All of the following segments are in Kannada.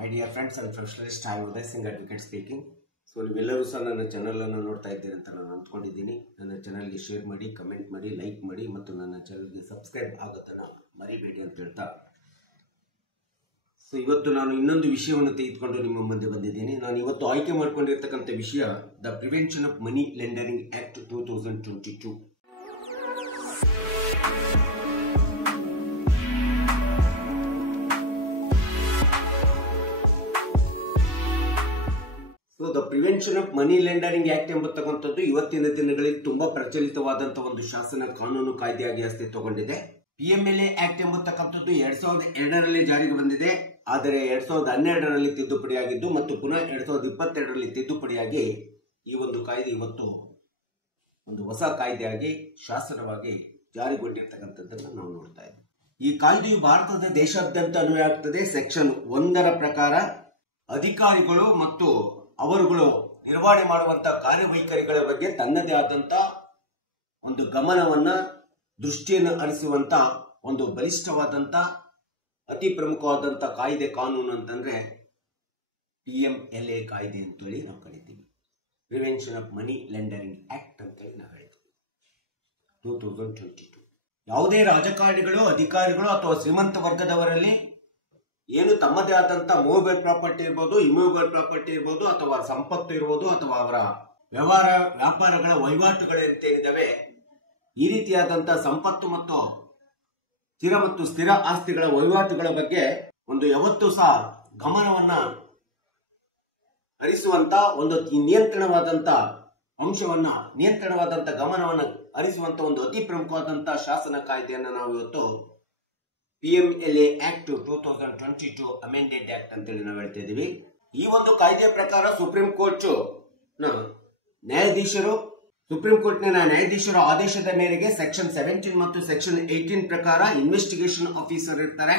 My dear friends and professionalists, I am Uday Singh, advocate speaking. So ನೀವೆಲ್ಲರೂ ಸಹ ನನ್ನ ಚಾನಲ್ ಅನ್ನು ನೋಡ್ತಾ ಇದ್ದೀರಿ ಅಂತ ನಾನು ಅಂದ್ಕೊಂಡಿದ್ದೀನಿ. ನನ್ನ ಚಾನಲ್ಗೆ ಶೇರ್ ಮಾಡಿ, ಕಮೆಂಟ್ ಮಾಡಿ, ಲೈಕ್ ಮಾಡಿ ಮತ್ತು ನನ್ನ ಚಾನಲ್ಗೆ ಸಬ್ಸ್ಕ್ರೈಬ್ ಆಗೋದನ್ನು ಮರಿಬೇಡಿ ಅಂತ ಹೇಳ್ತಾ ಸೊ ಇವತ್ತು ನಾನು ಇನ್ನೊಂದು ವಿಷಯವನ್ನು ತೆಗೆದುಕೊಂಡು ನಿಮ್ಮ ಮುಂದೆ ಬಂದಿದ್ದೀನಿ. ನಾನು ಇವತ್ತು ಆಯ್ಕೆ ಮಾಡಿಕೊಂಡಿರ್ತಕ್ಕಂಥ ವಿಷಯ the prevention of money laundering act 2022. So the prevention of money laundering act ಎಂಬತಕ್ಕಂಥದ್ದು ಇವತ್ತಿನ ದಿನಗಳಲ್ಲಿ ತುಂಬಾ ಪ್ರಚಲಿತವಾದಂತಹ ಒಂದು ಶಾಸನ ಕಾನೂನು ಕಾಯ್ದೆಯಾಗಿ ಅಸ್ತಿತ್ವಗೊಂಡಿದೆ. PMLA ಆಕ್ಟ್ ಎಂಬತಕ್ಕಂಥದ್ದು 2002ರಲ್ಲಿ ಜಾರಿಗೆ ಬಂದಿದೆ. ಆದರೆ 2012ರಲ್ಲಿ ತಿದ್ದುಪಡಿಯಾಗಿದ್ದು ಮತ್ತು ಪುನಃ 2022ರಲ್ಲಿ ತಿದ್ದುಪಡಿಯಾಗಿ ಈ ಒಂದು ಕಾಯ್ದೆ ಇವತ್ತು ಒಂದು ಹೊಸ ಕಾಯ್ದೆಯಾಗಿ ಶಾಸನವಾಗಿ ಜಾರಿಗೊಂಡಿರ್ತಕ್ಕಂಥದ್ದನ್ನು ನಾವು ನೋಡ್ತಾ ಇದ್ದೀವಿ. ಈ ಕಾಯ್ದೆಯು ಭಾರತದ ದೇಶಾದ್ಯಂತ ಅನ್ವಯ ಆಗ್ತದೆ. ಸೆಕ್ಷನ್ 1ರ ಪ್ರಕಾರ ಅಧಿಕಾರಿಗಳು ಮತ್ತು ಅವರುಗಳು ನಿರ್ವಹಣೆ ಮಾಡುವಂತಹ ಕಾರ್ಯವೈಖರಿಗಳ ಬಗ್ಗೆ ತನ್ನದೇ ಆದಂತ ಒಂದು ಗಮನವನ್ನ ದೃಷ್ಟಿಯನ್ನು ಹರಿಸುವಂತ ಒಂದು ಬಲಿಷ್ಠವಾದಂತ ಅತಿ ಪ್ರಮುಖವಾದಂತ ಕಾಯ್ದೆ ಕಾನೂನು ಅಂತಂದ್ರೆ PMLA ಕಾಯ್ದೆ ಅಂತೇಳಿ ನಾವು ಕರಿತೀವಿ. Prevention of money laundering act ಅಂತೇಳಿ ನಾವು ಹೇಳ್ತೀವಿ 2022. ಯಾವುದೇ ರಾಜಕಾರಣಿಗಳು, ಅಧಿಕಾರಿಗಳು ಅಥವಾ ಶ್ರೀಮಂತ ವರ್ಗದವರಲ್ಲಿ ಏನು ತಮ್ಮದೇ ಆದಂತ ಮೂವೇಬಲ್ ಪ್ರಾಪರ್ಟಿ ಇರ್ಬೋದು, ಇಮ್ಮೂವೇಬಲ್ ಪ್ರಾಪರ್ಟಿ ಇರ್ಬೋದು, ಅಥವಾ ಸಂಪತ್ತು ಇರ್ಬೋದು, ಅಥವಾ ಅವರ ವ್ಯಾಪಾರಗಳ ವಹಿವಾಟುಗಳು ಅಂತೇನಿದ್ದಾವೆ, ಈ ರೀತಿಯಾದಂತಹ ಸಂಪತ್ತು ಮತ್ತು ಸ್ಥಿರ ಆಸ್ತಿಗಳ ವಹಿವಾಟುಗಳ ಬಗ್ಗೆ ಒಂದು ಯಾವತ್ತೂ ಸಹ ಗಮನವನ್ನ ಹರಿಸುವಂತ ಒಂದು ನಿಯಂತ್ರಣವಾದಂತ ಗಮನವನ್ನ ಹರಿಸುವಂತ ಒಂದು ಅತಿ ಪ್ರಮುಖವಾದಂತಹ ಶಾಸನ ಕಾಯ್ದೆಯನ್ನು ನಾವು ಇವತ್ತು PMLA ಆಕ್ಟ್ 2022 ಅಮೆಂಡೆಡ್ ಆಕ್ಟ್ ಅಂತೇಳಿ ನಾವು ಹೇಳ್ತಾ ಇದೀವಿ. ಈ ಒಂದು ಕಾಯ್ದೆಯ ಪ್ರಕಾರ ಸುಪ್ರೀಂ ಕೋರ್ಟ್ನ ನ್ಯಾಯಾಧೀಶರ ಆದೇಶದ ಮೇರೆಗೆ ಸೆಕ್ಷನ್ 17 ಮತ್ತು ಸೆಕ್ಷನ್ 18 ಪ್ರಕಾರ ಇನ್ವೆಸ್ಟಿಗೇಷನ್ ಆಫೀಸರ್ ಇರ್ತಾರೆ.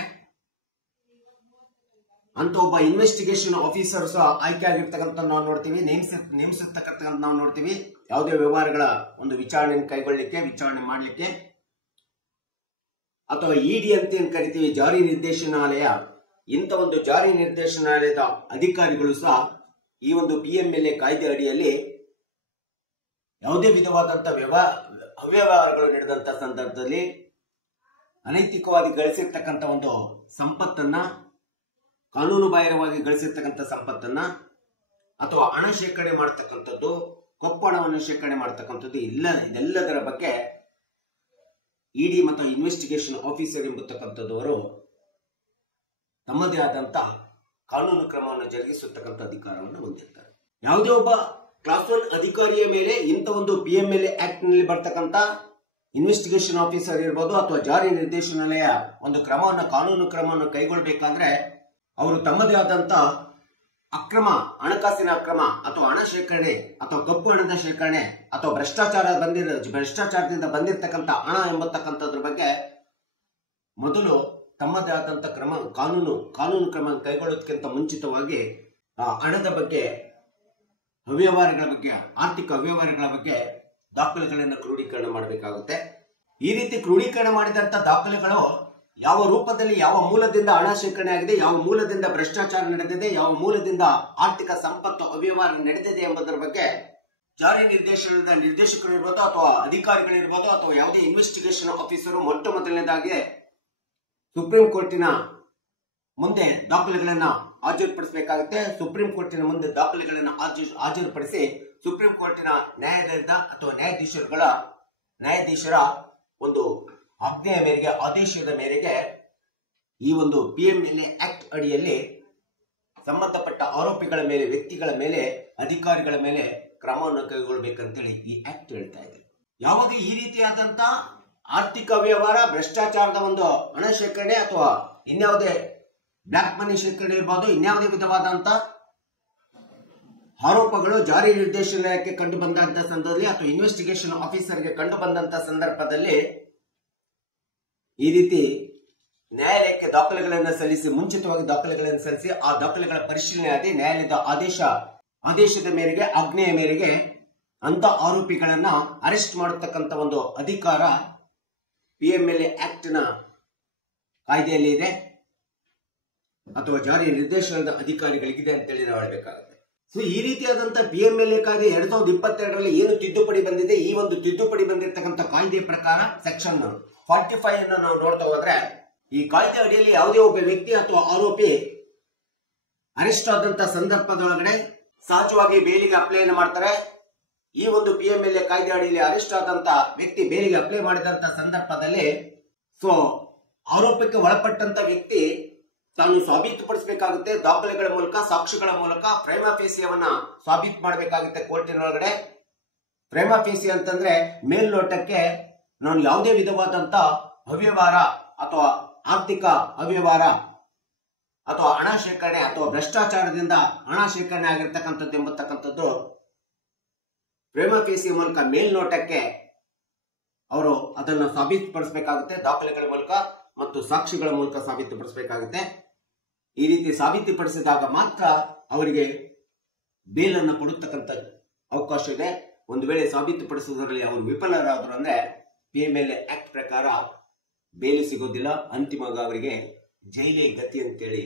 ಅಂತ ಒಬ್ಬ ಇನ್ವೆಸ್ಟಿಗೇಷನ್ ಆಫೀಸರ್ ಸಹ ಆಯ್ಕೆ ಆಗಿರ್ತಕ್ಕಂಥ ನಾವು ನೋಡ್ತೀವಿ, ನೇಮಿಸಿರ್ತಕ್ಕಂಥ ನಾವು ನೋಡ್ತೀವಿ. ಯಾವುದೇ ವ್ಯವಹಾರಗಳ ಒಂದು ವಿಚಾರಣೆ ಮಾಡಲಿಕ್ಕೆ ಅಥವಾ ED ಅಂತ ಏನ್ ಕರಿತೀವಿ, ಜಾರಿ ನಿರ್ದೇಶನಾಲಯ, ಇಂಥ ಒಂದು ಜಾರಿ ನಿರ್ದೇಶನಾಲಯದ ಅಧಿಕಾರಿಗಳು ಸಹ ಈ ಒಂದು PMLA ಕಾಯ್ದೆ ಅಡಿಯಲ್ಲಿ ಯಾವುದೇ ವಿಧವಾದಂತ ಅವ್ಯವಹಾರಗಳು ನಡೆದಂತ ಸಂದರ್ಭದಲ್ಲಿ ಅನೈತಿಕವಾಗಿ ಗಳಿಸಿರ್ತಕ್ಕಂಥ ಒಂದು ಸಂಪತ್ತನ್ನ, ಕಾನೂನು ಬಾಹಿರವಾಗಿ ಗಳಿಸಿರ್ತಕ್ಕಂಥ ಸಂಪತ್ತನ್ನ ಅಥವಾ ಹಣ ಶೇಖರಣೆ ಮಾಡತಕ್ಕಂಥದ್ದು, ಕಪ್ಪು ಹಣವನ್ನು ಶೇಖರಣೆ ಮಾಡತಕ್ಕಂಥದ್ದು ಇದೆಲ್ಲದರ ಬಗ್ಗೆ ED ಮತ್ತು ಇನ್ವೆಸ್ಟಿಗೇಷನ್ ಆಫೀಸರ್ ಎಂಬತಕ್ಕಂಥದ್ದವರು ತಮ್ಮದೇ ಆದಂತ ಕಾನೂನು ಕ್ರಮವನ್ನು ಜರುಗಿಸತಕ್ಕಂಥ ಅಧಿಕಾರವನ್ನು ಹೊಂದಿರ್ತಾರೆ. ಯಾವುದೇ ಒಬ್ಬ ಕ್ಲಾಸ್ 1 ಅಧಿಕಾರಿಯ ಮೇಲೆ ಇಂಥ ಒಂದು PMLA ಆಕ್ಟ್ ನಲ್ಲಿ ಬರ್ತಕ್ಕಂಥ ಇನ್ವೆಸ್ಟಿಗೇಷನ್ ಆಫೀಸರ್ ಇರ್ಬೋದು ಅಥವಾ ಜಾರಿ ನಿರ್ದೇಶನಾಲಯ ಒಂದು ಕಾನೂನು ಕ್ರಮವನ್ನು ಕೈಗೊಳ್ಳಬೇಕಾದ್ರೆ ಅವರು ತಮ್ಮದೇ ಆದಂತ ಹಣಕಾಸಿನ ಅಕ್ರಮ ಅಥವಾ ಹಣ ಶೇಖರಣೆ ಅಥವಾ ಕಪ್ಪು ಹಣದ ಶೇಖರಣೆ ಅಥವಾ ಭ್ರಷ್ಟಾಚಾರದಿಂದ ಬಂದಿರತಕ್ಕಂಥ ಹಣ ಎಂಬತಕ್ಕಂಥದ್ರ ಬಗ್ಗೆ ಮೊದಲು ತಮ್ಮದೇ ಆದಂತ ಕಾನೂನು ಕ್ರಮ ಕೈಗೊಳ್ಳೋದಕ್ಕಿಂತ ಮುಂಚಿತವಾಗಿ ಆ ಹಣದ ಬಗ್ಗೆ, ಆರ್ಥಿಕ ಅವ್ಯವಹಾರಗಳ ಬಗ್ಗೆ ದಾಖಲೆಗಳನ್ನು ಕ್ರೋಢೀಕರಣ ಮಾಡಬೇಕಾಗುತ್ತೆ. ಈ ರೀತಿ ಕ್ರೋಢೀಕರಣ ಮಾಡಿದಂತ ದಾಖಲೆಗಳು ಯಾವ ರೂಪದಲ್ಲಿ, ಯಾವ ಮೂಲದಿಂದ ಹಣ ಶೇಖರಣೆ ಆಗಿದೆ, ಯಾವ ಮೂಲದಿಂದ ಭ್ರಷ್ಟಾಚಾರ ನಡೆದಿದೆ, ಯಾವ ಮೂಲದಿಂದ ಆರ್ಥಿಕ ಸಂಪತ್ತು ಅವ್ಯವಹಾರ ನಡೆದಿದೆ ಎಂಬುದರ ಬಗ್ಗೆ ಜಾರಿ ನಿರ್ದೇಶನದ ನಿರ್ದೇಶಕರು ಇರ್ಬೋದು ಅಥವಾ ಅಧಿಕಾರಿಗಳಿರ್ಬೋದು ಅಥವಾ ಯಾವುದೇ ಇನ್ವೆಸ್ಟಿಗೇಷನ್ ಆಫೀಸರು ಮೊಟ್ಟ ಮೊದಲನೇದಾಗಿ ಸುಪ್ರೀಂ ಕೋರ್ಟಿನ ಮುಂದೆ ದಾಖಲೆಗಳನ್ನ ಹಾಜರುಪಡಿಸಬೇಕಾಗುತ್ತೆ. ಸುಪ್ರೀಂ ಕೋರ್ಟಿನ ಮುಂದೆ ದಾಖಲೆಗಳನ್ನು ಹಾಜರುಪಡಿಸಿ ಸುಪ್ರೀಂ ಕೋರ್ಟಿನ ನ್ಯಾಯಾಲಯದ ಅಥವಾ ನ್ಯಾಯಾಧೀಶರ ಒಂದು ಆಜ್ಞೆಯ ಮೇರೆಗೆ, ಆದೇಶದ ಮೇರೆಗೆ ಈ ಒಂದು PMLA ಆಕ್ಟ್ ಅಡಿಯಲ್ಲಿ ಸಂಬಂಧಪಟ್ಟ ಆರೋಪಿಗಳ ಮೇಲೆ, ವ್ಯಕ್ತಿಗಳ ಮೇಲೆ, ಅಧಿಕಾರಿಗಳ ಮೇಲೆ ಕ್ರಮವನ್ನು ಕೈಗೊಳ್ಳಬೇಕಂತೇಳಿ ಈ ಆಕ್ಟ್ ಹೇಳ್ತಾ ಇದೆ. ಯಾವುದೇ ಈ ರೀತಿಯಾದಂತ ಆರ್ಥಿಕ ವ್ಯವಹಾರ, ಭ್ರಷ್ಟಾಚಾರದ ಒಂದು ಹಣ ಶೇಖರಣೆ ಅಥವಾ ಇನ್ಯಾವುದೇ ಬ್ಲಾಕ್ ಮನಿ ಶೇಖರಣೆ ಇರಬಹುದು, ಇನ್ಯಾವುದೇ ವಿಧವಾದಂತ ಆರೋಪಗಳು ಜಾರಿ ನಿರ್ದೇಶನಾಲಯಕ್ಕೆ ಕಂಡು ಬಂದಂತ ಸಂದರ್ಭದಲ್ಲಿ ಅಥವಾ ಇನ್ವೆಸ್ಟಿಗೇಷನ್ ಆಫೀಸರ್ಗೆ ಕಂಡು ಬಂದಂತ ಸಂದರ್ಭದಲ್ಲಿ ಈ ರೀತಿ ನ್ಯಾಯಾಲಯಕ್ಕೆ ಮುಂಚಿತವಾಗಿ ದಾಖಲೆಗಳನ್ನು ಸಲ್ಲಿಸಿ ಆ ದಾಖಲೆಗಳ ಪರಿಶೀಲನೆ ಆಗಿ ನ್ಯಾಯಾಲಯದ ಆದೇಶದ ಮೇರೆಗೆ, ಆಜ್ಞೆಯ ಮೇರೆಗೆ ಅಂತ ಆರೋಪಿಗಳನ್ನ ಅರೆಸ್ಟ್ ಮಾಡತಕ್ಕಂಥ ಒಂದು ಅಧಿಕಾರ PMLA ಆಕ್ಟ್ ನ ಕಾಯ್ದೆಯಲ್ಲಿ ಇದೆ. ಅಥವಾ ಜಾರಿ ನಿರ್ದೇಶನದ ಅಧಿಕಾರಿಗಳಿಗಿದೆ ಅಂತೇಳಿ ನಾವು ಹೇಳಬೇಕಾಗುತ್ತೆ. ಸೊ ಈ ರೀತಿಯಾದಂತ PMLA ಕಾಯ್ದೆ 2022ರಲ್ಲಿ ಏನು ತಿದ್ದುಪಡಿ ಬಂದಿದೆ, ಈ ಒಂದು ತಿದ್ದುಪಡಿ ಬಂದಿರತಕ್ಕಂಥ ಕಾಯ್ದೆ ಪ್ರಕಾರ ಸೆಕ್ಷನ್ 45 ಅನ್ನು ನಾವು ನೋಡ್ತಾ ಹೋದ್ರೆ, ಈ ಕಾಯ್ದೆ ಅಡಿಯಲ್ಲಿ ಯಾವುದೇ ಒಬ್ಬ ವ್ಯಕ್ತಿ ಅಥವಾ ಆರೋಪಿ ಅರೆಸ್ಟ್ ಆದಂತ ಸಂದರ್ಭದೊಳಗಡೆ ಸಹಜವಾಗಿ ಬೇಲಿಗೆ ಅಪ್ಲೈಯನ್ನು ಮಾಡ್ತಾರೆ. ಈ ಒಂದು PMLA ಕಾಯ್ದೆ ಅಡಿಯಲ್ಲಿ ಅರೆಸ್ಟ್ ಆದಂತ ವ್ಯಕ್ತಿ ಬೇಲಿಗೆ ಅಪ್ಲೈ ಮಾಡಿದಂತ ಸಂದರ್ಭದಲ್ಲಿ ಸೊ ಆರೋಪಕ್ಕೆ ಒಳಪಟ್ಟಂತ ವ್ಯಕ್ತಿ ತಾನು ಸಾಬೀತುಪಡಿಸಬೇಕಾಗುತ್ತೆ. ದಾಖಲೆಗಳ ಮೂಲಕ, ಸಾಕ್ಷಿಗಳ ಮೂಲಕ ಪ್ರೈಮಾ ಫೇಸಿಯವನ್ನ ಸಾಬೀತು ಮಾಡಬೇಕಾಗುತ್ತೆ ಕೋರ್ಟಿನೊಳಗಡೆ. ಪ್ರೈಮಾ ಫೇಸಿ ಅಂತಂದ್ರೆ ಮೇಲ್ನೋಟಕ್ಕೆ ನಾನು ಯಾವುದೇ ವಿಧವಾದಂತ ಅವ್ಯವಹಾರ ಅಥವಾ ಆರ್ಥಿಕ ಅವ್ಯವಹಾರ ಅಥವಾ ಹಣ ಶೇಖರಣೆ ಅಥವಾ ಭ್ರಷ್ಟಾಚಾರದಿಂದ ಹಣ ಶೇಖರಣೆ ಆಗಿರ್ತಕ್ಕಂಥದ್ದು ಎಂಬತಕ್ಕಂಥದ್ದು ಪ್ರೈಮಾ ಫೇಸಿಯ ಮೂಲಕ ಮೇಲ್ನೋಟಕ್ಕೆ ಅವರು ಅದನ್ನು ಸಾಬೀತುಪಡಿಸಬೇಕಾಗುತ್ತೆ. ದಾಖಲೆಗಳ ಮೂಲಕ ಮತ್ತು ಸಾಕ್ಷಿಗಳ ಮೂಲಕ ಸಾಬೀತುಪಡಿಸಬೇಕಾಗುತ್ತೆ. ಈ ರೀತಿ ಸಾಬೀತುಪಡಿಸಿದಾಗ ಮಾತ್ರ ಅವರಿಗೆ ಬೇಲನ್ನು ಕೊಡತಕ್ಕಂಥ ಅವಕಾಶ ಇದೆ. ಒಂದು ವೇಳೆ ಸಾಬೀತುಪಡಿಸುವುದರಲ್ಲಿ ಅವರು ವಿಫಲರಾದರು ಅಂದ್ರೆ PMLA ಆಕ್ಟ್ ಪ್ರಕಾರ ಬೇಲಿ ಸಿಗೋದಿಲ್ಲ, ಅಂತಿಮವಾಗಿ ಅವರಿಗೆ ಜೈಲೇ ಗತಿ ಅಂತೇಳಿ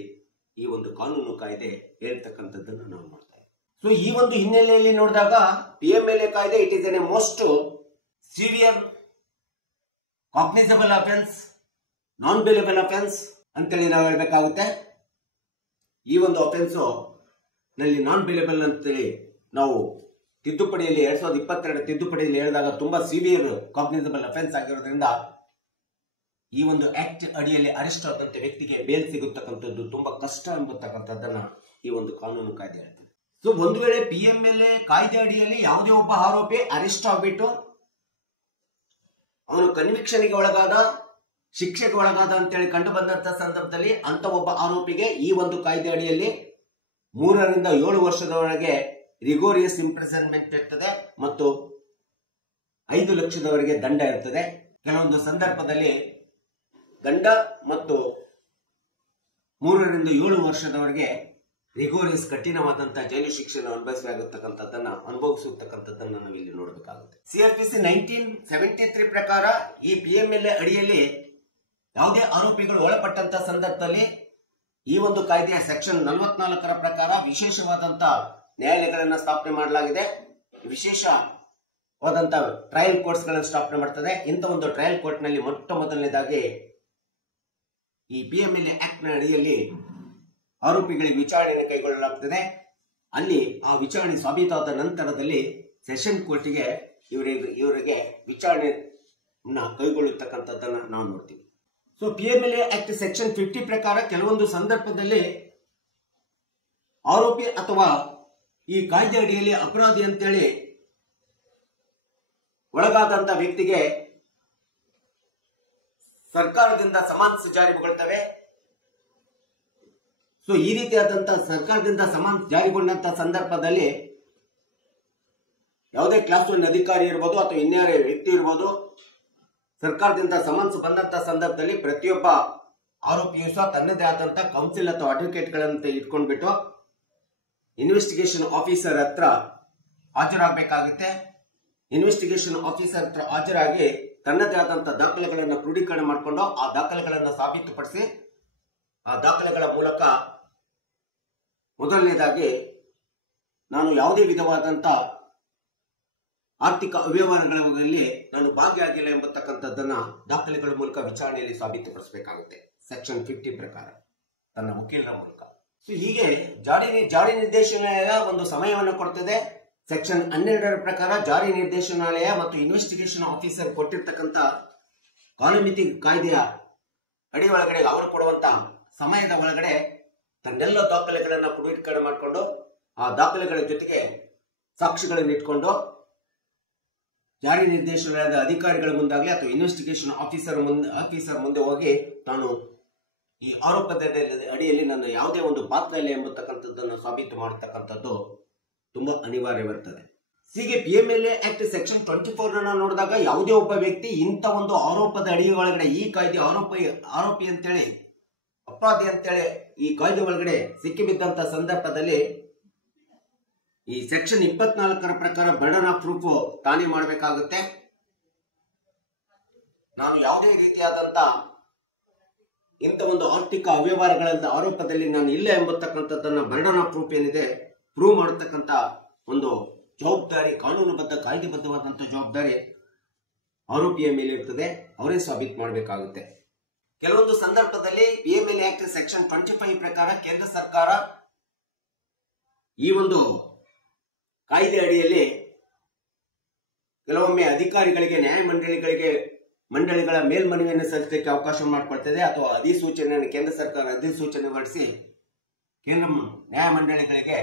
ಈ ಒಂದು ಕಾನೂನು ಕಾಯ್ದೆ ಹೇಳ್ತಕ್ಕಂಥದ್ದನ್ನು ನಾವು ನೋಡ್ತಾ ಇದ್ದೀವಿ. ಸೊ ಈ ಒಂದು ಹಿನ್ನೆಲೆಯಲ್ಲಿ ನೋಡಿದಾಗ PMLA ಕಾಯ್ದೆ it is N A most severe cognisable offence, non bailable offence ಅಂತೇಳಿ ನಾವು ಹೇಳ್ಬೇಕಾಗುತ್ತೆ. ಈ ಒಂದು ಅಫೆನ್ಸ್ ನಲ್ಲಿ ನಾನ್ ಬೇಲೇಬಲ್ ಅಂತೇಳಿ ನಾವು ತಿದ್ದುಪಡಿಯಲ್ಲಿ 2022 ತಿದ್ದುಪಡಿಯಲ್ಲಿ ಹೇಳಿದಾಗ ತುಂಬಾ ಸಿವಿಯರ್ ಕಾಗ್ನಿಸಬಲ್ ಅಫೆನ್ಸ್ ಆಗಿರೋದ್ರಿಂದ ಈ ಒಂದು ಆಕ್ಟ್ ಅಡಿಯಲ್ಲಿ ಅರೆಸ್ಟ್ ಆದಂತ ವ್ಯಕ್ತಿಗೆ ಬೇಲ್ ಸಿಗುತ್ತಕ್ಕಂಥದ್ದು ತುಂಬಾ ಕಷ್ಟ ಎಂಬತಕ್ಕಂಥದ್ದನ್ನ ಈ ಒಂದು ಕಾನೂನು ಕಾಯ್ದೆ ಹೇಳ್ತದೆ. ಸೊ ಒಂದು ವೇಳೆ PMLA ಕಾಯ್ದೆ ಅಡಿಯಲ್ಲಿ ಯಾವುದೇ ಒಬ್ಬ ಆರೋಪಿ ಅರೆಸ್ಟ್ ಆಗ್ಬಿಟ್ಟು ಅವನು ಕನ್ವಿಕ್ಷನ್ಗೆ ಒಳಗಾದ, ಶಿಕ್ಷೆಗೆ ಒಳಗಾದ ಅಂತೇಳಿ ಕಂಡು ಬಂದಂತ ಸಂದರ್ಭದಲ್ಲಿ ಅಂತ ಒಬ್ಬ ಆರೋಪಿಗೆ ಈ ಒಂದು ಕಾಯ್ದೆ ಅಡಿಯಲ್ಲಿ 3 ರಿಂದ 7 ವರ್ಷದವರೆಗೆ ರಿಗೋರಿಯಸ್ ಇಂಪ್ರಿಸನ್ಮೆಂಟ್ ಇರ್ತದೆ ಮತ್ತು 5 ಲಕ್ಷದವರೆಗೆ ದಂಡ ಇರ್ತದೆ. ಕೆಲವೊಂದು ಸಂದರ್ಭದಲ್ಲಿ ದಂಡ ಮತ್ತು 3 ರಿಂದ 7 ವರ್ಷದವರೆಗೆ ರಿಗೋರಿಯಸ್ ಕಠಿಣವಾದಂತಹ ಜೈಲು ಶಿಕ್ಷೆಯನ್ನು ಅನುಭವಿಸತಕ್ಕಂಥದ್ದನ್ನ ನಾವಿಲ್ಲಿ ನೋಡಬೇಕಾಗುತ್ತೆ. CRPC 1973 ಪ್ರಕಾರ ಈ PMLA ಅಡಿಯಲ್ಲಿ ಯಾವುದೇ ಆರೋಪಿಗಳು ಒಳಪಟ್ಟಂತ ಸಂದರ್ಭದಲ್ಲಿ ಈ ಒಂದು ಕಾಯ್ದೆಯ ಸೆಕ್ಷನ್ 44ರ ಪ್ರಕಾರ ವಿಶೇಷವಾದಂತ ನ್ಯಾಯಾಲಯಗಳನ್ನ ಸ್ಥಾಪನೆ ಮಾಡಲಾಗಿದೆ. ವಿಶೇಷವಾದಂತ ಟ್ರಯಲ್ ಕೋರ್ಟ್ಸ್ ಗಳನ್ನು ಸ್ಥಾಪನೆ ಮಾಡ್ತದೆ. ಇಂಥ ಒಂದು ಟ್ರಯಲ್ ಕೋರ್ಟ್ ನಲ್ಲಿ ಮೊಟ್ಟ ಮೊದಲನೇದಾಗಿ ಈ PMLA ಆಕ್ಟ್ ನ ಅಡಿಯಲ್ಲಿ ಆರೋಪಿಗಳಿಗೆ ವಿಚಾರಣೆಯನ್ನು ಕೈಗೊಳ್ಳಲಾಗುತ್ತದೆ. ಅಲ್ಲಿ ಆ ವಿಚಾರಣೆ ಸಾಬೀತಾದ ನಂತರದಲ್ಲಿ ಸೆಷನ್ ಕೋರ್ಟಿಗೆ ಇವರಿಗೆ ವಿಚಾರಣೆಯನ್ನ ಕೈಗೊಳ್ಳತಕ್ಕಂಥದ್ದನ್ನ ನಾವು ನೋಡ್ತೀವಿ. ಸೊ PMLA ಆಕ್ಟ್ ಸೆಕ್ಷನ್ 50 ಪ್ರಕಾರ ಕೆಲವೊಂದು ಸಂದರ್ಭದಲ್ಲಿ ಆರೋಪಿ ಅಥವಾ ಈ ಕಾಯ್ದೆ ಅಡಿಯಲ್ಲಿ ಅಪರಾಧಿ ಅಂತೇಳಿ ಒಳಗಾದಂತ ವ್ಯಕ್ತಿಗೆ ಸರ್ಕಾರದಿಂದ ಸಮನ್ಸ್ ಜಾರಿಗೊಳ್ಳುತ್ತವೆ. ಸೊ ಈ ರೀತಿಯಾದಂತ ಸರ್ಕಾರದಿಂದ ಸಮನ್ಸ್ ಜಾರಿಗೊಂಡಂತ ಸಂದರ್ಭದಲ್ಲಿ ಯಾವುದೇ ಕ್ಲಾಸ್ 1 ಅಧಿಕಾರಿ ಇರ್ಬೋದು ಅಥವಾ ಇನ್ಯಾರೇ ವ್ಯಕ್ತಿ ಇರ್ಬೋದು, ಸರ್ಕಾರದಿಂದ ಸಮನ್ಸ್ ಬಂದಂತ ಸಂದರ್ಭದಲ್ಲಿ ಪ್ರತಿಯೊಬ್ಬ ಆರೋಪಿಯು ಸಹ ತನ್ನದೇ ಆದಂತ ಕೌನ್ಸಿಲ್ ಅಥವಾ ಅಡ್ವೊಕೇಟ್ ಗಳಂತೆ ಇಟ್ಕೊಂಡ್ಬಿಟ್ಟು ಇನ್ವೆಸ್ಟಿಗೇಷನ್ ಆಫೀಸರ್ ಹತ್ರ ಹಾಜರಾಗಬೇಕಾಗುತ್ತೆ. ಇನ್ವೆಸ್ಟಿಗೇಷನ್ ಆಫೀಸರ್ ಹತ್ರ ಹಾಜರಾಗಿ ತನ್ನದೇ ಆದಂತ ದಾಖಲೆಗಳನ್ನು ಕ್ರೋಢೀಕರಣ ಮಾಡಿಕೊಂಡು ಆ ದಾಖಲೆಗಳನ್ನು ಸಾಬೀತುಪಡಿಸಿ ಆ ದಾಖಲೆಗಳ ಮೂಲಕ ಮೊದಲನೇದಾಗಿ ನಾನು ಯಾವುದೇ ವಿಧವಾದಂತ ಆರ್ಥಿಕ ಅವ್ಯವಹಾರಗಳಲ್ಲಿ ನಾನು ಭಾಗಿಯಾಗಿಲ್ಲ ಎಂಬತಕ್ಕಂಥದ್ದನ್ನ ದಾಖಲೆಗಳ ಮೂಲಕ ವಿಚಾರಣೆಯಲ್ಲಿ ಸಾಬೀತುಪಡಿಸಬೇಕಾಗುತ್ತೆ ಸೆಕ್ಷನ್ 50 ಪ್ರಕಾರ ತನ್ನ ವಕೀಲರ ಮೂಲಕ. ಸೊ ಹೀಗೆ ಜಾರಿ ನಿರ್ದೇಶನಾಲಯ ಒಂದು ಸಮಯವನ್ನು ಕೊಡ್ತದೆ. ಸೆಕ್ಷನ್ 12ರ ಪ್ರಕಾರ ಜಾರಿ ನಿರ್ದೇಶನಾಲಯ ಮತ್ತು ಇನ್ವೆಸ್ಟಿಗೇಷನ್ ಆಫೀಸರ್ ಕೊಟ್ಟಿರ್ತಕ್ಕಂಥ ಕಾನೂನಿತಿ ಕಾಯ್ದೆಯ ಅಡಿ ಒಳಗಡೆ ಅವರು ಕೊಡುವಂತ ಸಮಯದ ಒಳಗಡೆ ತನ್ನೆಲ್ಲ ದಾಖಲೆಗಳನ್ನ ಕ್ರೋಢೀಕರಣ ಮಾಡಿಕೊಂಡು ಆ ದಾಖಲೆಗಳ ಜೊತೆಗೆ ಸಾಕ್ಷಿಗಳನ್ನು ಇಟ್ಕೊಂಡು ಜಾರಿ ನಿರ್ದೇಶನಾಲಯದ ಅಧಿಕಾರಿಗಳ ಮುಂದಾಗಲಿ ಅಥವಾ ಇನ್ವೆಸ್ಟಿಗೇಷನ್ ಆಫೀಸರ್ ಮುಂದೆ ಹೋಗಿ ತಾನು ಈ ಆರೋಪದ ಅಡಿಯಲ್ಲಿ ನನ್ನ ಯಾವುದೇ ಒಂದು ಪಾತ್ರ ಇಲ್ಲ ಎಂಬತಕ್ಕಂಥದ್ದನ್ನು ಸಾಬೀತು ಮಾಡತಕ್ಕಂಥದ್ದು ತುಂಬಾ ಅನಿವಾರ್ಯವಿರುತ್ತದೆ. ಹೀಗೆ PMLA ಆಕ್ಟ್ ಸೆಕ್ಷನ್ 24 ನೋಡಿದಾಗ ಯಾವುದೇ ಒಬ್ಬ ವ್ಯಕ್ತಿ ಇಂಥ ಒಂದು ಆರೋಪದ ಅಡಿ ಒಳಗಡೆ ಈ ಕಾಯ್ದೆ ಆರೋಪಿ ಅಂತೇಳಿ ಅಪರಾಧಿ ಅಂತೇಳಿ ಈ ಕಾಯ್ದೆ ಒಳಗಡೆ ಸಿಕ್ಕಿಬಿದ್ದಂತ ಸಂದರ್ಭದಲ್ಲಿ ಈ ಸೆಕ್ಷನ್ 24ರ ಪ್ರಕಾರ ಬರ್ಡನ್ ಆಫ್ ಪ್ರೂಫ್ ತಾನೇ ಮಾಡಬೇಕಾಗುತ್ತೆ. ನಾನು ಯಾವುದೇ ರೀತಿಯಾದಂತ ಇಂಥ ಒಂದು ಆರ್ಥಿಕ ಅವ್ಯವಹಾರಗಳ ಆರೋಪದಲ್ಲಿ ನಾನು ಇಲ್ಲ ಎಂಬತಕ್ಕಂಥದ್ದನ್ನ ಬರ್ಡನ್ ಆಫ್ ಪ್ರೂಫ್ ಏನಿದೆ ಪ್ರೂವ್ ಮಾಡತಕ್ಕಂಥ ಒಂದು ಜವಾಬ್ದಾರಿ, ಕಾನೂನುಬದ್ಧ ಕಾಯ್ದೆಬದ್ಧವಾದಂಥ ಜವಾಬ್ದಾರಿ ಆರೋಪಿಯ ಮೇಲೆ ಇರ್ತದೆ. ಅವರೇ ಸಾಬೀತು ಮಾಡಬೇಕಾಗುತ್ತೆ. ಕೆಲವೊಂದು ಸಂದರ್ಭದಲ್ಲಿ PMLA ಆಕ್ಟ್ ಸೆಕ್ಷನ್ 25 ಪ್ರಕಾರ ಕೇಂದ್ರ ಸರ್ಕಾರ ಈ ಒಂದು ಕಾಯ್ದೆ ಅಡಿಯಲ್ಲಿ ಕೆಲವೊಮ್ಮೆ ಅಧಿಕಾರಿಗಳಿಗೆ, ಮಂಡಳಿಗಳ ಮೇಲ್ಮನವಿಯನ್ನು ಸಲ್ಲಿಸಲಿಕ್ಕೆ ಅವಕಾಶ ಮಾಡಿಕೊಡ್ತದೆ. ಅಥವಾ ಅಧಿಸೂಚನೆಯನ್ನು ಕೇಂದ್ರ ಸರ್ಕಾರ ಅಧಿಸೂಚನೆ ಹೊರಡಿಸಿ ಕೇಂದ್ರ ನ್ಯಾಯಮಂಡಳಿಗಳಿಗೆ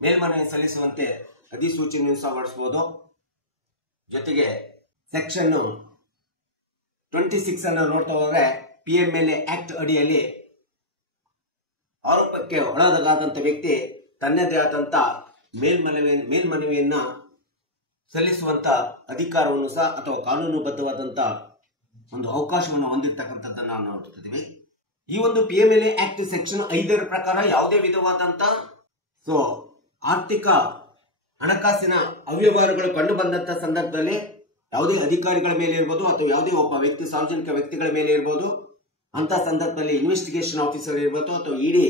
ಮೇಲ್ಮನವಿ ಸಲ್ಲಿಸುವಂತೆ ಅಧಿಸೂಚನೆಯನ್ನು ಸಹ ಹೊರಡಿಸಬಹುದು. ಜೊತೆಗೆ ಸೆಕ್ಷನ್ 26 ಅನ್ನು ನೋಡ್ತಾ ಹೋದ್ರೆ PMLA ಆಕ್ಟ್ ಅಡಿಯಲ್ಲಿ ಆರೋಪಕ್ಕೆ ಒಳಗಾದಂತ ವ್ಯಕ್ತಿ ತನ್ನದೇ ಆದಂತ ಮೇಲ್ಮನವಿಯನ್ನ ಸಲ್ಲಿಸುವಂತ ಅಧಿಕಾರವನ್ನು ಸಹ ಅಥವಾ ಕಾನೂನುಬದ್ಧವಾದಂತ ಒಂದು ಅವಕಾಶವನ್ನು ಹೊಂದಿರತಕ್ಕಂಥದ್ದನ್ನು ನಾವು ನೋಡ್ತಿದ್ದೀವಿ. ಈ ಒಂದು PMLA ಆಕ್ಟ್ ಸೆಕ್ಷನ್ 5 ಪ್ರಕಾರ ಯಾವುದೇ ವಿಧವಾದಂತ ಆರ್ಥಿಕ ಹಣಕಾಸಿನ ಅವ್ಯವಹಾರಗಳು ಕಂಡು ಬಂದಂತ ಸಂದರ್ಭದಲ್ಲಿ ಯಾವುದೇ ಅಧಿಕಾರಿಗಳ ಮೇಲೆ ಇರ್ಬೋದು ಅಥವಾ ಯಾವುದೇ ಒಬ್ಬ ವ್ಯಕ್ತಿ, ಸಾರ್ವಜನಿಕ ವ್ಯಕ್ತಿಗಳ ಮೇಲೆ ಇರ್ಬೋದು, ಅಂತ ಸಂದರ್ಭದಲ್ಲಿ ಇನ್ವೆಸ್ಟಿಗೇಷನ್ ಆಫೀಸರ್ ಇರ್ಬೋದು ಅಥವಾ ಇಡಿ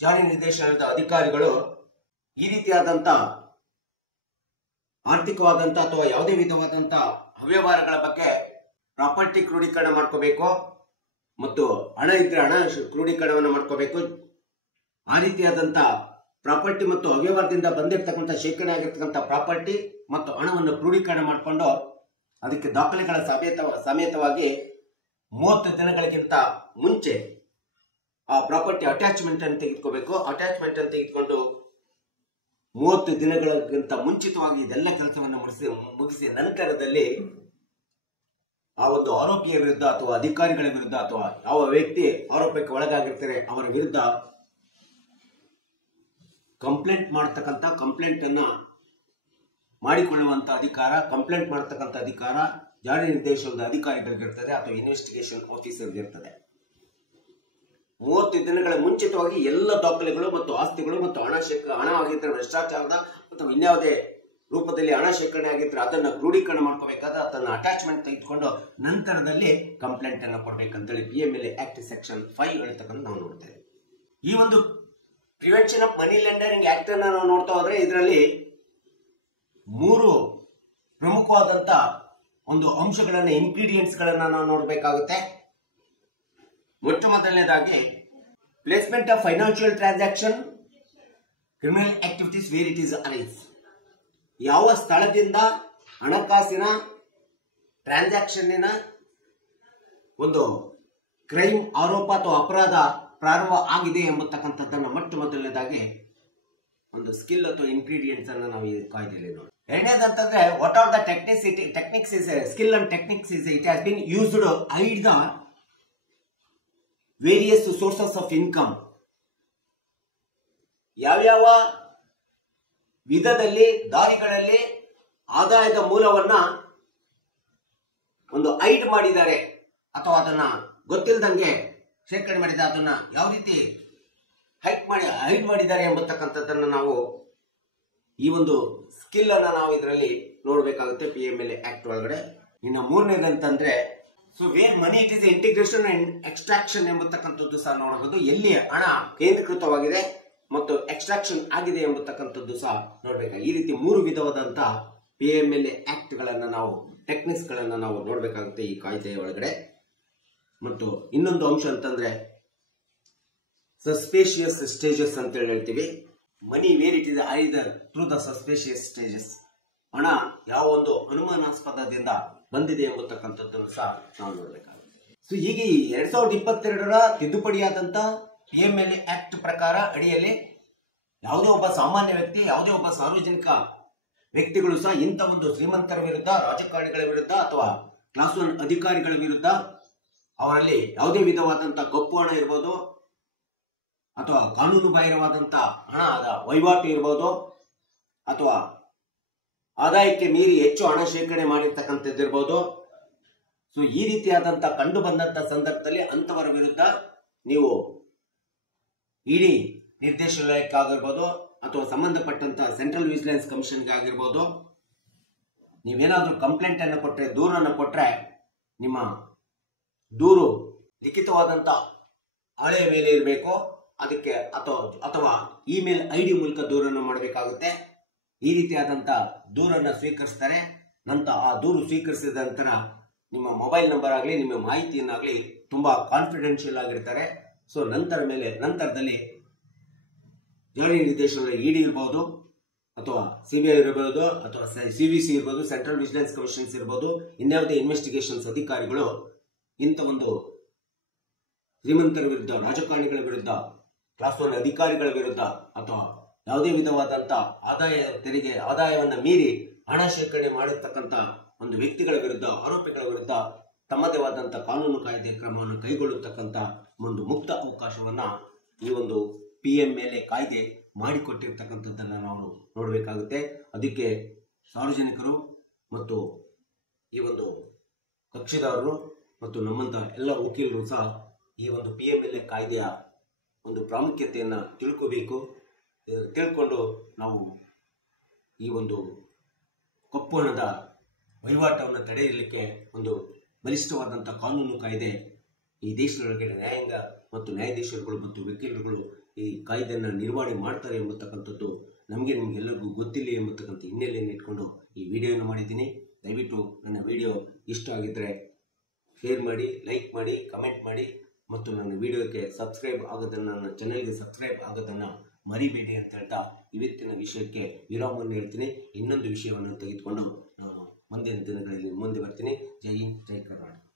ಜಾರಿ ನಿರ್ದೇಶನದ ಅಧಿಕಾರಿಗಳು ಈ ರೀತಿಯಾದಂತ ಆರ್ಥಿಕವಾದಂತ ಅಥವಾ ಯಾವುದೇ ವಿಧವಾದಂತ ಅವ್ಯವಹಾರಗಳ ಬಗ್ಗೆ ಪ್ರಾಪರ್ಟಿ ಕ್ರೋಢೀಕರಣ ಮಾಡ್ಕೋಬೇಕು ಮತ್ತು ಹಣ ಇದ್ರೆ ಹಣ ಕ್ರೋಢೀಕರಣವನ್ನು ಮಾಡ್ಕೋಬೇಕು. ಆ ರೀತಿಯಾದಂತ ಪ್ರಾಪರ್ಟಿ ಮತ್ತು ಅವ್ಯವಹಾರದಿಂದ ಬಂದಿರತಕ್ಕಂಥ ಶೇಖರಣೆ ಆಗಿರ್ತಕ್ಕಂಥ ಪ್ರಾಪರ್ಟಿ ಮತ್ತು ಹಣವನ್ನು ಕ್ರೋಢೀಕರಣ ಮಾಡಿಕೊಂಡು ಅದಕ್ಕೆ ದಾಖಲೆಗಳ ಸಮೇತವಾಗಿ 30 ದಿನಗಳಿಗಿಂತ ಮುಂಚೆ ಆ ಪ್ರಾಪರ್ಟಿ ಅಟ್ಯಾಚ್ಮೆಂಟ್ ಅನ್ನು ತೆಗೆದುಕೋಬೇಕು. ಅಟ್ಯಾಚ್ಮೆಂಟ್ ಅನ್ನು ತೆಗೆದುಕೊಂಡು 30 ದಿನಗಳಿಗಿಂತ ಮುಂಚಿತವಾಗಿ ಇದೆಲ್ಲ ಕೆಲಸವನ್ನು ಮುಗಿಸಿ ನಂತರದಲ್ಲಿ ಆ ಒಂದು ಆರೋಪಿಯ ವಿರುದ್ಧ ಅಥವಾ ಅಧಿಕಾರಿಗಳ ವಿರುದ್ಧ ಅಥವಾ ಯಾವ ವ್ಯಕ್ತಿ ಆರೋಪಕ್ಕೆ ಒಳಗಾಗಿರ್ತಾರೆ ಅವರ ವಿರುದ್ಧ ಕಂಪ್ಲೇಂಟ್ ಅನ್ನ ಮಾಡಿಕೊಳ್ಳುವಂತ ಅಧಿಕಾರ, ಕಂಪ್ಲೇಂಟ್ ಮಾಡತಕ್ಕಂಥ ಅಧಿಕಾರ ಜಾರಿ ನಿರ್ದೇಶನದ ಅಧಿಕಾರಿಗಳಿಗಿರ್ತದೆ ಅಥವಾ ಇನ್ವೆಸ್ಟಿಗೇಷನ್ ಆಫೀಸರ್ಗೆ ಇರ್ತದೆ. 30 ದಿನಗಳ ಮುಂಚಿತವಾಗಿ ಎಲ್ಲ ದಾಖಲೆಗಳು ಮತ್ತು ಆಸ್ತಿಗಳು ಮತ್ತು ಹಣ ಆಗಿದ್ರೆ ಭ್ರಷ್ಟಾಚಾರದ ಅಥವಾ ಇನ್ಯಾವುದೇ ರೂಪದಲ್ಲಿ ಹಣ ಶೇಖರಣೆ ಆಗಿದ್ರೆ ಅದನ್ನ ಕ್ರೋಢೀಕರಣ ಮಾಡ್ಕೋಬೇಕಾದ್ರೆ ಅದನ್ನ ಅಟ್ಯಾಚ್ಮೆಂಟ್ ತೆಗೆದುಕೊಂಡು ನಂತರದಲ್ಲಿ ಕಂಪ್ಲೇಂಟ್ ಅನ್ನು ಕೊಡ್ಬೇಕಂತೇಳಿ PMLA ಆಕ್ಟ್ ಸೆಕ್ಷನ್ 5 ಹೇಳ್ತಕ್ಕಂಥ ನಾವು ನೋಡ್ತೇವೆ. ಈ ಒಂದು prevention of money laundering act ಅನ್ನ ನಾವು ನೋಡ್ತಾ ಹೋದ್ರೆ ಇದರಲ್ಲಿ 3 ಪ್ರಮುಖವಾದಂತ ಒಂದು ಅಂಶಗಳನ್ನ, ಇಂಗ್ರೀಡಿಯೆಂಟ್ಸ್ ಗಳನ್ನ ನಾವು ನೋಡಬೇಕಾಗುತ್ತೆ. ಮೊಟ್ಟ ಮೊದಲನೇದಾಗಿ placement of financial transaction criminal activities where it is arise. ಯಾವ ಸ್ಥಳದಿಂದ ಹಣಕಾಸಿನ ಟ್ರಾನ್ಸಾಕ್ಷನ್ ಒಂದು ಕ್ರೈಮ್ ಆರೋಪ ಅಥವಾ ಅಪರಾಧ ಪ್ರಾರಂಭ ಆಗಿದೆ ಎಂಬತಕ್ಕಂಥದ್ದನ್ನು ಮೊಟ್ಟ ಮೊದಲನೇದಾಗಿ ಒಂದು ಸ್ಕಿಲ್ ಅಥವಾ ಇಂಗ್ರೀಡಿಯೆಂಟ್ಸ್ ಅನ್ನು ನಾವು ಈ ಕಾಯ್ದೆಯಲ್ಲಿ ನೋಡಿ. ಎರಡನೇದಂತಂದ್ರೆ what are the techniques is skill and techniques is it has been used hide the various sources of income. ಯಾವ್ಯಾವ ವಿಧದಲ್ಲಿ ದಾರಿಗಳಲ್ಲಿ ಆದಾಯದ ಮೂಲವನ್ನ ಒಂದು ಹೈಡ್ ಮಾಡಿದ್ದಾರೆ ಅಥವಾ ಅದನ್ನ ಗೊತ್ತಿಲ್ಲದಂಗೆ ಶೇಖರಣೆ ಮಾಡಿದ ಅದನ್ನ ಯಾವ ರೀತಿ ಹೈಡ್ ಮಾಡಿದ್ದಾರೆ ಎಂಬತಕ್ಕಂಥದ್ದನ್ನು ನಾವು ಈ ಒಂದು ಸ್ಕಿಲ್ ಅನ್ನ ನಾವು ಇದರಲ್ಲಿ ನೋಡಬೇಕಾಗುತ್ತೆ PMLA ಆಕ್ಟ್ ಒಳಗಡೆ. ಇನ್ನು ಮೂರನೇದಂತಂದ್ರೆ where money it is integration and extraction ಎಂಬತಕ್ಕಂಥದ್ದು ಸಹ ನೋಡಬಹುದು. ಎಲ್ಲಿ ಹಣ ಕೇಂದ್ರೀಕೃತವಾಗಿದೆ ಮತ್ತು ಎಕ್ಸ್ಟ್ರಾಕ್ಷನ್ ಆಗಿದೆ ಎಂಬತಕ್ಕಂಥದ್ದು ಸಹ ನೋಡ್ಬೇಕಾಗಿ ಈ ರೀತಿ 3 ವಿಧವಾದಂತ PMLA ಆಕ್ಟ್ ಗಳನ್ನ ನಾವು ಟೆಕ್ನಿಕ್ಸ್ ಗಳನ್ನ ನಾವು ನೋಡ್ಬೇಕಾಗುತ್ತೆ ಈ ಕಾಯ್ದೆಯ ಒಳಗಡೆ. ಮತ್ತು ಇನ್ನೊಂದು ಅಂಶ ಅಂತಂದ್ರೆ ಸಸ್ಪೇಷಿಯಸ್ ಸ್ಟೇಜಸ್ ಅಂತ ಹೇಳ್ತೀವಿ. Money where it is either through the suspicious stages, ಹಣ ಯಾವ ಒಂದು ಅನುಮಾನಾಸ್ಪದದಿಂದ ಬಂದಿದೆ ಎಂಬತಕ್ಕಂಥದ್ದನ್ನು ಸಹ ನಾವು ನೋಡಬೇಕಾಗುತ್ತೆ. ಸೊ ಹೀಗೆ 2022ರ ತಿದ್ದುಪಡಿಯಾದಂತ PMLA ಆಕ್ಟ್ ಪ್ರಕಾರ ಅಡಿಯಲ್ಲಿ ಯಾವುದೇ ಒಬ್ಬ ಸಾಮಾನ್ಯ ವ್ಯಕ್ತಿ, ಯಾವುದೇ ಒಬ್ಬ ಸಾರ್ವಜನಿಕ ವ್ಯಕ್ತಿಗಳು ಸಹ ಇಂಥ ಒಂದು ಶ್ರೀಮಂತರ ವಿರುದ್ಧ, ರಾಜಕಾರಣಿಗಳ ವಿರುದ್ಧ ಅಥವಾ ಕ್ಲಾಸ್ 1 ಅಧಿಕಾರಿಗಳ ವಿರುದ್ಧ ಅವರಲ್ಲಿ ಯಾವುದೇ ವಿಧವಾದಂತ ಕಪ್ಪು ಹಣ ಇರ್ಬೋದು ಅಥವಾ ಕಾನೂನು ಬಾಹಿರವಾದಂತ ಹಣದ ವಹಿವಾಟು ಇರ್ಬೋದು ಅಥವಾ ಆದಾಯಕ್ಕೆ ಮೀರಿ ಹೆಚ್ಚು ಹಣ ಶೇಖರಣೆ ಮಾಡಿರ್ತಕ್ಕಂಥದ್ದಿರ್ಬೋದು. ಸೊ ಈ ರೀತಿಯಾದಂತ ಕಂಡು ಬಂದಂತ ಸಂದರ್ಭದಲ್ಲಿ ಅಂತವರ ವಿರುದ್ಧ ನೀವು ಇಡಿ ನಿರ್ದೇಶನಾಲಯಕ್ಕಾಗಿರ್ಬೋದು ಅಥವಾ ಸಂಬಂಧಪಟ್ಟಂತ ಸೆಂಟ್ರಲ್ ವಿಜಿಲೆನ್ಸ್ ಕಮಿಷನ್ಗೆ ಆಗಿರ್ಬೋದು, ನೀವೇನಾದ್ರೂ ಕಂಪ್ಲೇಂಟ್ ಅನ್ನು ಕೊಟ್ಟರೆ, ದೂರನ್ನು ಕೊಟ್ಟರೆ ನಿಮ್ಮ ದೂರು ಲಿಖಿತವಾದಂಥ ಹಾಳೆಯ ಮೇಲೆ ಇರಬೇಕು. ಅದಕ್ಕೆ ಅಥವಾ ಇಮೇಲ್ ID ಮೂಲಕ ದೂರನ್ನು ಮಾಡಬೇಕಾಗುತ್ತೆ. ಈ ರೀತಿಯಾದಂಥ ದೂರನ್ನು ಸ್ವೀಕರಿಸ್ತಾರೆ. ನಂತರ ಆ ದೂರು ಸ್ವೀಕರಿಸಿದ ನಂತರ ನಿಮ್ಮ ಮೊಬೈಲ್ ನಂಬರ್ ಆಗಲಿ ನಿಮ್ಮ ಮಾಹಿತಿಯನ್ನಾಗಲಿ ತುಂಬ ಕಾನ್ಫಿಡೆನ್ಷಿಯಲ್ ಆಗಿರ್ತಾರೆ. ಸೊ ನಂತರದಲ್ಲಿ ಜಾರಿ ನಿರ್ದೇಶನ ED ಇರ್ಬೋದು, ಅಥವಾ CBI ಇರಬಹುದು, ಅಥವಾ CVC ಇರ್ಬೋದು, ಸೆಂಟ್ರಲ್ ವಿಜಿಲೆನ್ಸ್ ಕಮಿಷನ್ಸ್ ಇರ್ಬೋದು, ಇನ್ಯಾವುದೇ ಇನ್ವೆಸ್ಟಿಗೇಷನ್ಸ್ ಅಧಿಕಾರಿಗಳು ಇಂಥ ಒಂದು ಶ್ರೀಮಂತರ ವಿರುದ್ಧ, ರಾಜಕಾರಣಿಗಳ ವಿರುದ್ಧ, ಕ್ಲಾಸ್ 1 ಅಧಿಕಾರಿಗಳ ವಿರುದ್ಧ, ಅಥವಾ ಯಾವುದೇ ವಿಧವಾದಂಥ ಆದಾಯವನ್ನು ಮೀರಿ ಹಣ ಶೇಖರಣೆ ಮಾಡಿರ್ತಕ್ಕಂಥ ಒಂದು ವ್ಯಕ್ತಿಗಳ ವಿರುದ್ಧ, ಆರೋಪಿಗಳ ವಿರುದ್ಧ ತಮ್ಮದೇ ಆದಂಥ ಕಾನೂನು ಕಾಯ್ದೆ ಕ್ರಮವನ್ನು ಕೈಗೊಳ್ಳತಕ್ಕಂಥ ಒಂದು ಮುಕ್ತ ಅವಕಾಶವನ್ನ ಈ ಒಂದು PMLA ಕಾಯ್ದೆ ಮಾಡಿಕೊಟ್ಟಿರ್ತಕ್ಕಂಥದ್ದನ್ನು ನಾವು ನೋಡಬೇಕಾಗುತ್ತೆ. ಅದಕ್ಕೆ ಸಾರ್ವಜನಿಕರು ಮತ್ತು ಈ ಒಂದು ಕಕ್ಷಿದಾರರು ಮತ್ತು ನಮ್ಮಂತ ಎಲ್ಲ ವಕೀಲರು ಸಹ ಈ ಒಂದು PMLA ಕಾಯ್ದೆಯ ಒಂದು ಪ್ರಾಮುಖ್ಯತೆಯನ್ನು ತಿಳ್ಕೋಬೇಕು. ತಿಳ್ಕೊಂಡು ನಾವು ಈ ಒಂದು ಕಪ್ಪು ಹಣದ ವಹಿವಾಟವನ್ನು ತಡೆಯಲಿಕ್ಕೆ ಒಂದು ಬಲಿಷ್ಠವಾದಂಥ ಕಾನೂನು ಕಾಯ್ದೆ ಈ ದೇಶದೊಳಗೆ ನ್ಯಾಯಾಂಗ ಮತ್ತು ನ್ಯಾಯಾಧೀಶರುಗಳು ಮತ್ತು ವಕೀಲರುಗಳು ಈ ಕಾಯ್ದೆಯನ್ನು ನಿರ್ವಹಣೆ ಮಾಡ್ತಾರೆ ಎಂಬತಕ್ಕಂಥದ್ದು ನಿಮಗೆಲ್ಲರಿಗೂ ಗೊತ್ತಿಲ್ಲ ಎಂಬತಕ್ಕಂಥ ಹಿನ್ನೆಲೆಯನ್ನು ಇಟ್ಕೊಂಡು ಈ ವಿಡಿಯೋವನ್ನು ಮಾಡಿದ್ದೀನಿ. ದಯವಿಟ್ಟು ನನ್ನ ವಿಡಿಯೋ ಇಷ್ಟ ಆಗಿದ್ದರೆ ಶೇರ್ ಮಾಡಿ, ಲೈಕ್ ಮಾಡಿ, ಕಮೆಂಟ್ ಮಾಡಿ ಮತ್ತು ನನ್ನ ವಿಡಿಯೋಕ್ಕೆ ನನ್ನ ಚಾನೆಲ್ಗೆ ಸಬ್ಸ್ಕ್ರೈಬ್ ಆಗೋದನ್ನು ಮರಿಬೇಡಿ ಅಂತ ಹೇಳ್ತಾ ಇವತ್ತಿನ ವಿಷಯಕ್ಕೆ ವಿರಾಮವನ್ನು ಹೇಳ್ತೀನಿ. ಇನ್ನೊಂದು ವಿಷಯವನ್ನು ತೆಗೆದುಕೊಂಡು ನಾನು ಮುಂದಿನ ದಿನಗಳಲ್ಲಿ ಮುಂದೆ ಬರ್ತೀನಿ. ಜೈ ಹಿಂದ್, ಜೈ ಕರ್ನಾಟಕ.